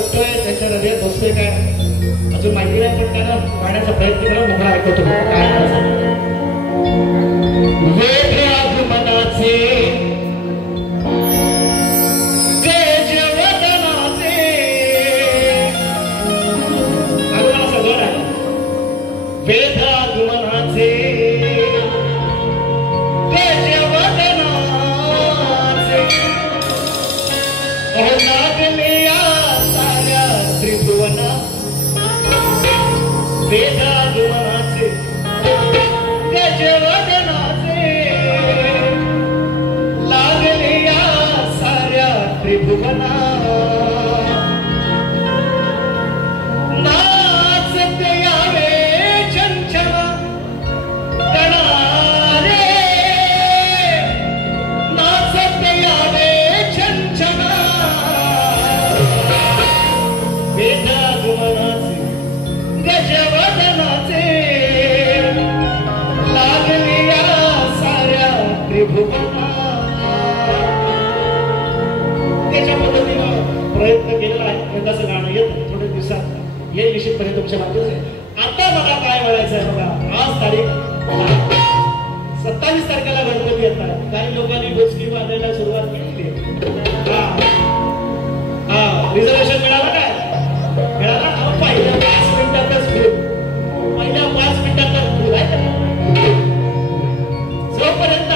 पटतोय त्याच्या हृदयात बसतोय काय अजून माहिती नाही, पण त्यानं गाण्याचा प्रयत्न करा. मोकळा ऐकवतो काय वेगळे आगमनाचे प्रयत्न केलेला आहे. तसं गाणं येत थोड्या दिवसात येईल निश्चितपणे तुमच्या मागे. आता मला काय म्हणायचं आहे बघा, आज तारीख 27 तारखेला गणपती येतात. काही लोकांनी गोष्टी बांधायला सुरुवात केली. रिझर्वेशन मिळालं काय? मिळाला. पहिल्या 5 मिनिटातच पहिल्या 5 मिनिटातच जोपर्यंत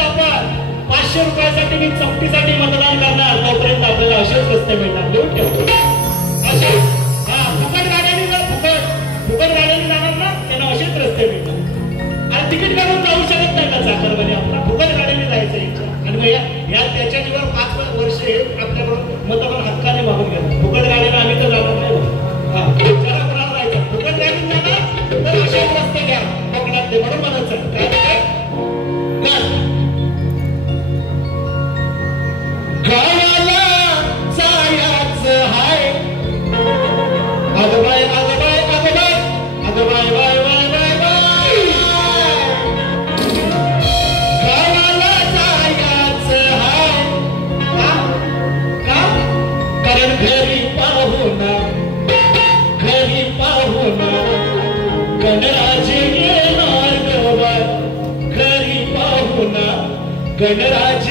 आपण 500 रुपयासाठी मी चौकीसाठी मतदान करणार तोपर्यंत आपल्याला असेच रस्ते मिळणार. लिहून ठेवतो असे. फुकट गाड्याने जाणार ना त्यांना असेच रस्ते मिळतात. आणि तिकीट काढून जाऊ शकत नाही का चाकरमध्ये आपला? फुकट गाड्याने जायचं. आणि मग या त्याच्या जीवर 5 वर्ष आपल्याकडून मतदान हक्काने मागून घ्या. फुकट गाडीने आम्ही तर जाणार नाही. जरा कोणाला जायचं फुकट गाडीने जाणार तर असेच रस्ते घ्या कोकणात ते म्हणून म्हणत काय गावाला जायचं हाय. अगबाय अगबाय अगबाय अगबाय बाय बाय बाय बाय. गावाला जायचं हाय. का? कारण घरी पाहुणा गणराज येणार गवा. घरी पाहुणा गणराज